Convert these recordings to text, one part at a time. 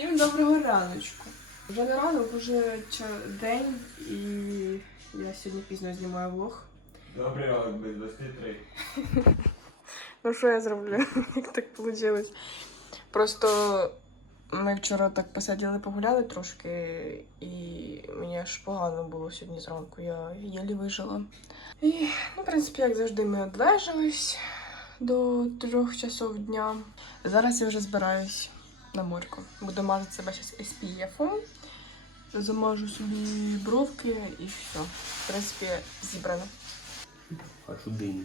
Всім доброго раночку. Вже не ранок, вже день, і я сьогодні пізно знімаю влог. Добрий ранок, без 23. Ну що я зроблю? Як так вийшло? Просто ми вчора так посиділи, погуляли трошки, і мені аж погано було сьогодні зранку. Я єлі вижила. І, ну, в принципі, як завжди, ми одлежались до трьох часов дня. Зараз я вже збираюсь на морку. Буду мазати себе зараз SPF. Замажу собі бровки і все. В принципі, зібрано. А що дині?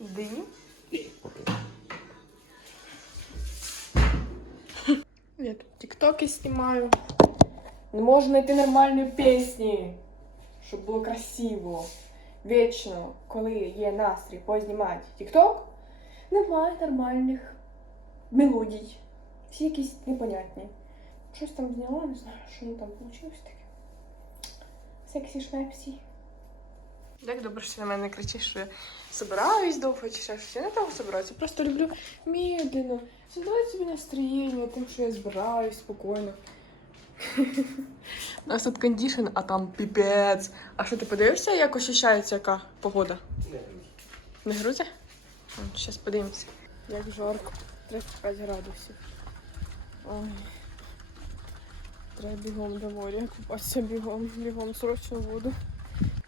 Дині. Я тут тіктоки знімаю. Не можу знайти нормальні пісні, щоб було красиво. Вічно, коли є настрій познімати тікток, немає нормальних мелодій. Всі якісь непонятні. Щось там зняла, не знаю, що там вийшло таке. Сексі шмепсі. Як добре, що на мене не кричиш, що я собираюсь довго чи ще щось. Я не того собираюся. Просто люблю медленно. Создавати собі настроєння, тим, що я збираюсь спокійно. У нас тут кондішн, а там піпець. А що ти подивишся, як ощущається яка погода? Не грузя? Зараз подивимося. Як жарко. 35 градусів. Ой. Треба бігом до моря, купатися бігом, бігом срочно воду.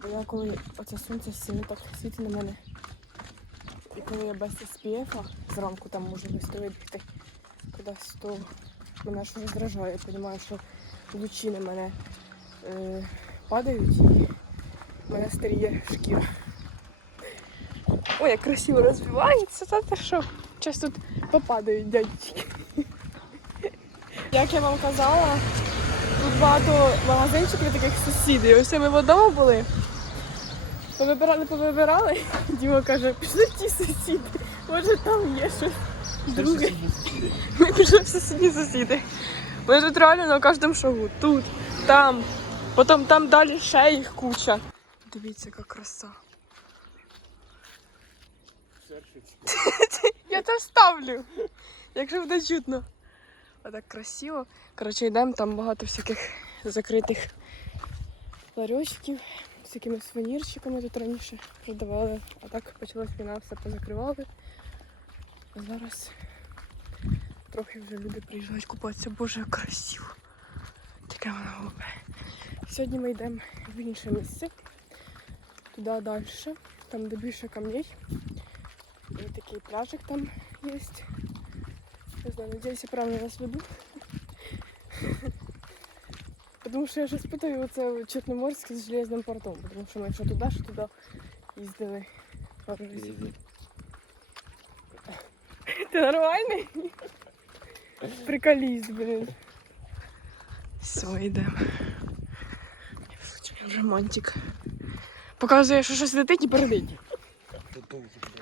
Бо я коли оце сонце сильно так світить на мене. І коли я без SPF зранку там можу вести вибігти кудись, то мене ж роздражає. Я розумію, що лучі на мене е, падають і мене старіє шкіра. Ой, як красиво розвивається, та ти що? Щось тут попадають дядьки. Як я вам казала, тут багато магазинчиків таких сусідів. Ось ми вдома були. Повибирали, повибирали. Діма каже, пішли в ті сусіди. Може там є щось. Друге. Ми пішли в сусідні сусіди. Вони тут реально на кожному шагу. Тут, там. Потім там далі ще їх куча. Дивіться, яка краса. Я це вставлю. Якщо буде чутно. Отак красиво. Коротше, йдемо, там багато всяких закритих ларьочків з якимись сувенірчиками тут раніше продавали, а так почалась війна, все позакривали. А зараз трохи вже люди приїжджають купатися. Боже, як красиво. Таке воно голубе. Сьогодні ми йдемо в інше місце, туди далі, там де більше камней. І такий пляжик там є. Не знаю, надіюсь, я правильно вас веду. Тому що я щось питаю оце Чорноморськ з железним портом, тому що ми що туди, що туди їздили пару разів. Ти нормальний? Приколіст, блін. Все, йдемо. Вже мантик. Показує, що щось летить і передить.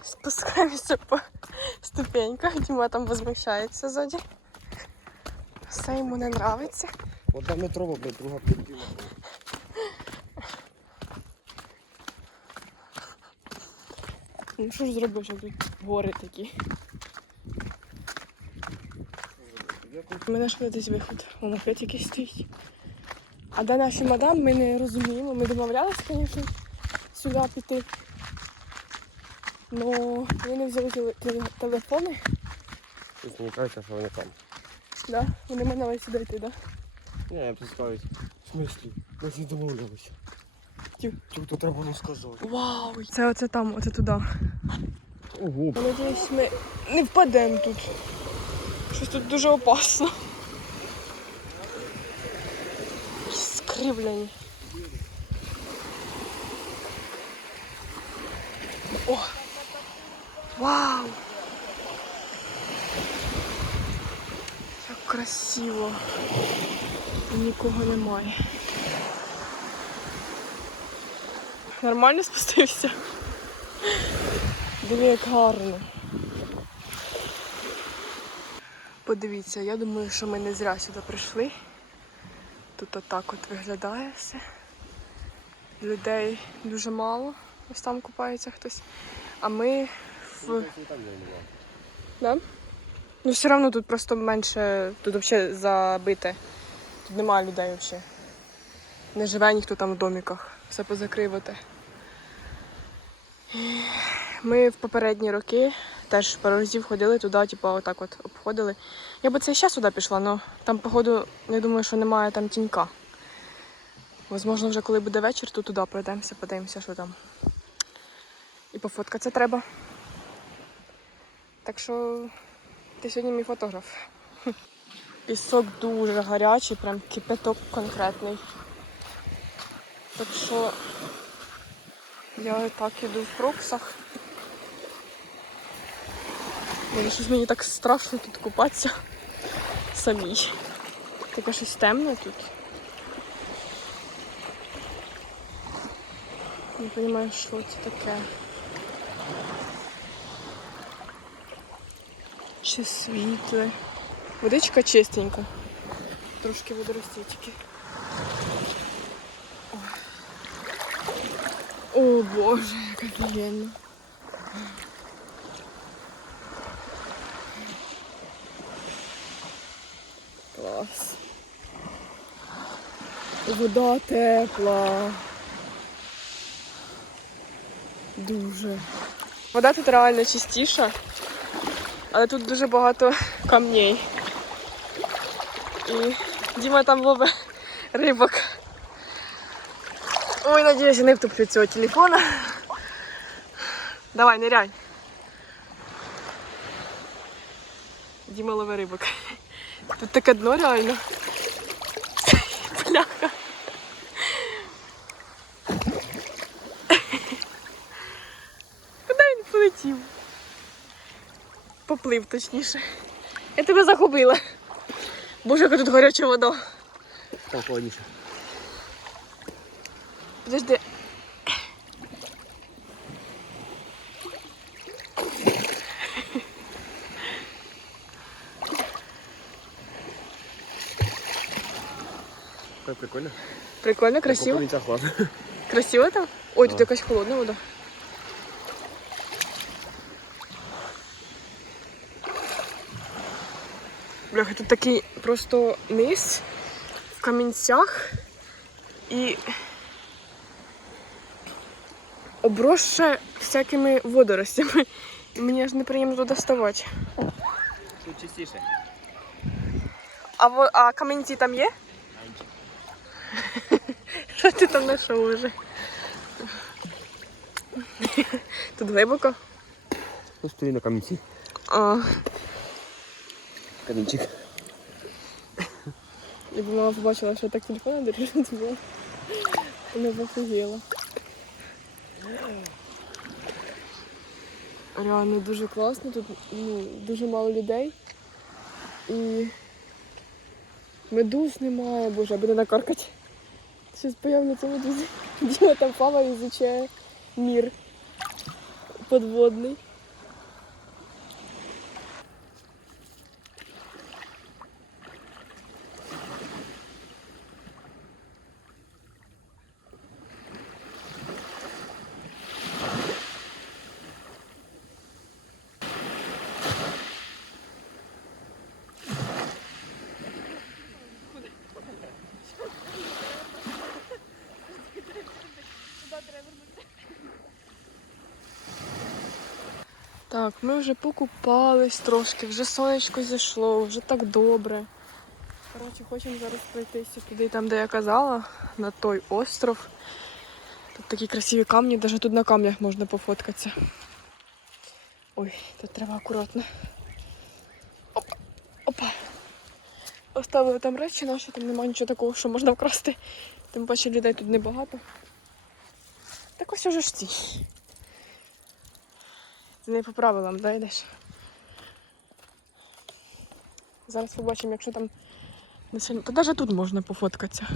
Спускаємося по ступеньках. Діма там возмущається ззаді. Все йому не нравиться. Одна метрова, блядь, друга п'ятіла. Ну що ж зробиш, як тут гори такі. Ми знайшли десь виход. Вон опять якийсь стоїть. А де наші мадам, ми не розуміємо. Ми домовлялися, звісно, сюди піти. Но вони не взяли теле- теле- телефони. Щось мені кажеться, що вони там. Да? Вони мене мали сюди йти, да? Ні, я пускаюсь. В смислі? Ми ж не домовлялися. Тю. Тю, то треба було сказати. Вау! Це оце там, оце туди. Ого, Я надіюсь, ми не впадемо тут. Щось тут дуже опасно. Скривлені. О! Вау! Як красиво. І нікого немає. Нормально спустився? Диви, як гарно. Подивіться, я думаю, що ми не зря сюди прийшли. Тут отак от виглядає все. Людей дуже мало. Ось там купається хтось. А ми Да? Ну, все одно тут просто менше, тут взагалі забите. Тут немає людей взагалі. Не живе ніхто там в доміках. Все позакривате. Ми в попередні роки теж пару разів ходили туди, типу, отак от обходили. Я би це ще сюди пішла, але там, походу, я думаю, що немає там тінька. Возможно, вже коли буде вечір, то туди пройдемося, подивимося, що там. І пофоткатися треба. Так що ти сьогодні мій фотограф. Пісок дуже гарячий, прям кипяток конкретний. Так що я так іду в кроксах. Може, щось мені так страшно тут купатися самій. Таке щось темне тут. Не розумію, що це таке. Чи світле. Водичка чистенька. Трошки водоростічки. О, О боже, як офігенно. Клас. Вода тепла. Дуже. Вода тут реально чистіша, Але тут дуже багато камней. І Діма там ловить рибок. Ой, надіюсь, я не втоплю цього телефона. Давай, ныряй. Діма ловить рибок. Тут таке дно реально. Бляха. Поплив точніше. Я тебе загубила. Боже, яка тут гаряча вода. Там холодніше. Подожди. Так прикольно. Прикольно, красиво. Красиво. там? Ой, тут якась холодна вода. Бляха, тут такий просто низ в камінцях і обросше всякими водоростями. І мені аж неприємно туди ставати. Тут чистіше. А, во, а камінці там є? Що ти там знайшов уже? Тут глибоко. Тут стою на камінці. А, Камінчик. якби мама побачила, що я так телефон держу, то була не пофігіла. Реально дуже класно, тут ну, дуже мало людей. І медуз немає, боже, буде накаркати. Щось появляться медузи. Діма там плаває і изучає мір подводний. Так, ми вже покупались трошки, вже сонечко зійшло, вже так добре. Коротше, хочемо зараз пройтися туди, там, де я казала, на той остров. Тут такі красиві камні, навіть тут на камнях можна пофоткатися. Ой, тут треба акуратно. Опа, опа. Оставили там речі наші, там немає нічого такого, що можна вкрасти. Тим паче людей тут небагато. Так ось уже ж ці. Ти не по правилам, да, йдеш? Зараз побачимо, якщо там не сильно. Та навіть тут можна пофоткатися.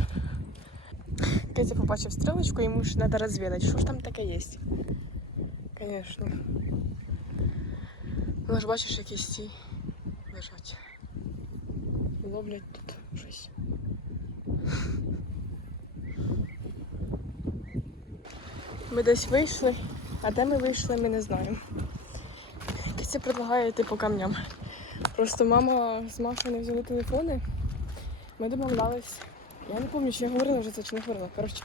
Китя побачив стрілочку, йому ж треба розвідати. Що ж там таке є? Звісно. Ну ж бачиш, якісь ці лежать. Ловлять тут щось. Ми десь вийшли, а де ми вийшли, ми не знаємо. Киця предлагає йти по камням. Просто мама з Машою не взяли телефони. Ми домовлялись. Я не пам'ятаю, чи я говорила вже це чи не говорила. Коротше,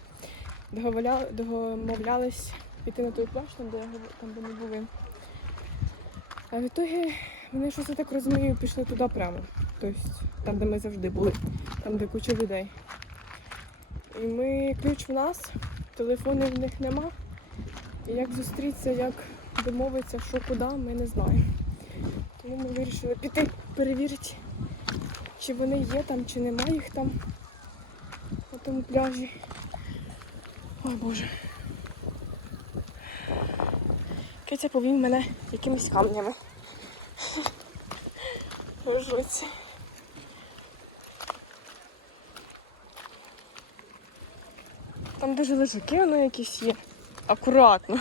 домовлялись піти на той пляж, там, де, там, де ми були. А в ітогі вони щось я так розумію, пішли туди прямо. Тобто там, де ми завжди були, там, де куча людей. І ми ключ в нас, телефонів в них нема. І як зустрітися, як домовитися, що куди, ми не знаємо. Тому ми вирішили піти перевірити, чи вони є там, чи нема їх там на тому пляжі. Ой Боже. Китя повів мене якимись камнями. Жуть. Там даже лежаки воно якісь є. Акуратно.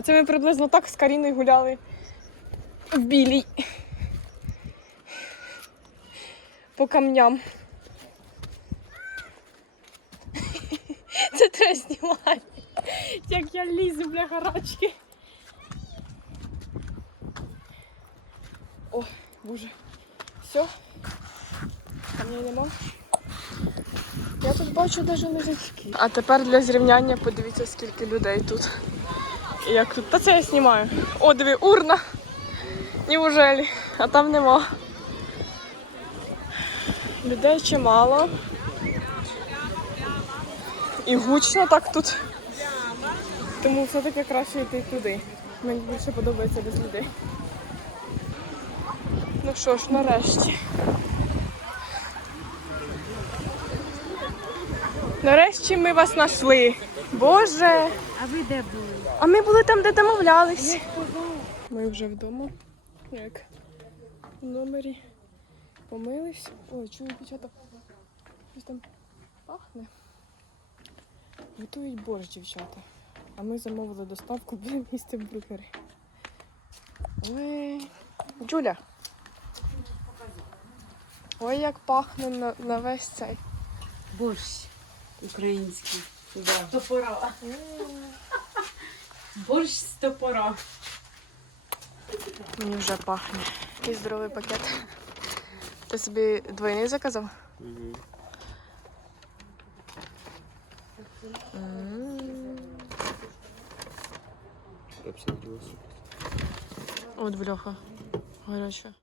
Оце ми приблизно так з Каріною гуляли в білій. По камням. Це треба знімати. Як я лізу, бля, гарачки. О, боже. Все. Камня нема. Я тут бачу навіть лежачки. А тепер для зрівняння подивіться, скільки людей тут. Як тут? Та це я знімаю. О, диви, урна. Неужелі? А там нема. Людей чимало. І гучно так тут. Тому все-таки краще йти туди. Мені більше подобається без людей. Ну що ж, нарешті. Нарешті ми вас знайшли. Боже. А ви де були? А ми були там, де домовлялись. Ми вже вдома. Як? В номері. Помились. Ой, чую дівчата. Щось там пахне. Готують борщ, дівчата. А ми замовили доставку біля місця бургери. Ой, Джуля. Ой, як пахне на, на весь цей. Борщ український. Топора. Борщ з топора. Мені вже пахне. Який здоровий пакет. Ти собі двойний заказав? Угу. М. Обсадилося. От бляха. Гаряче.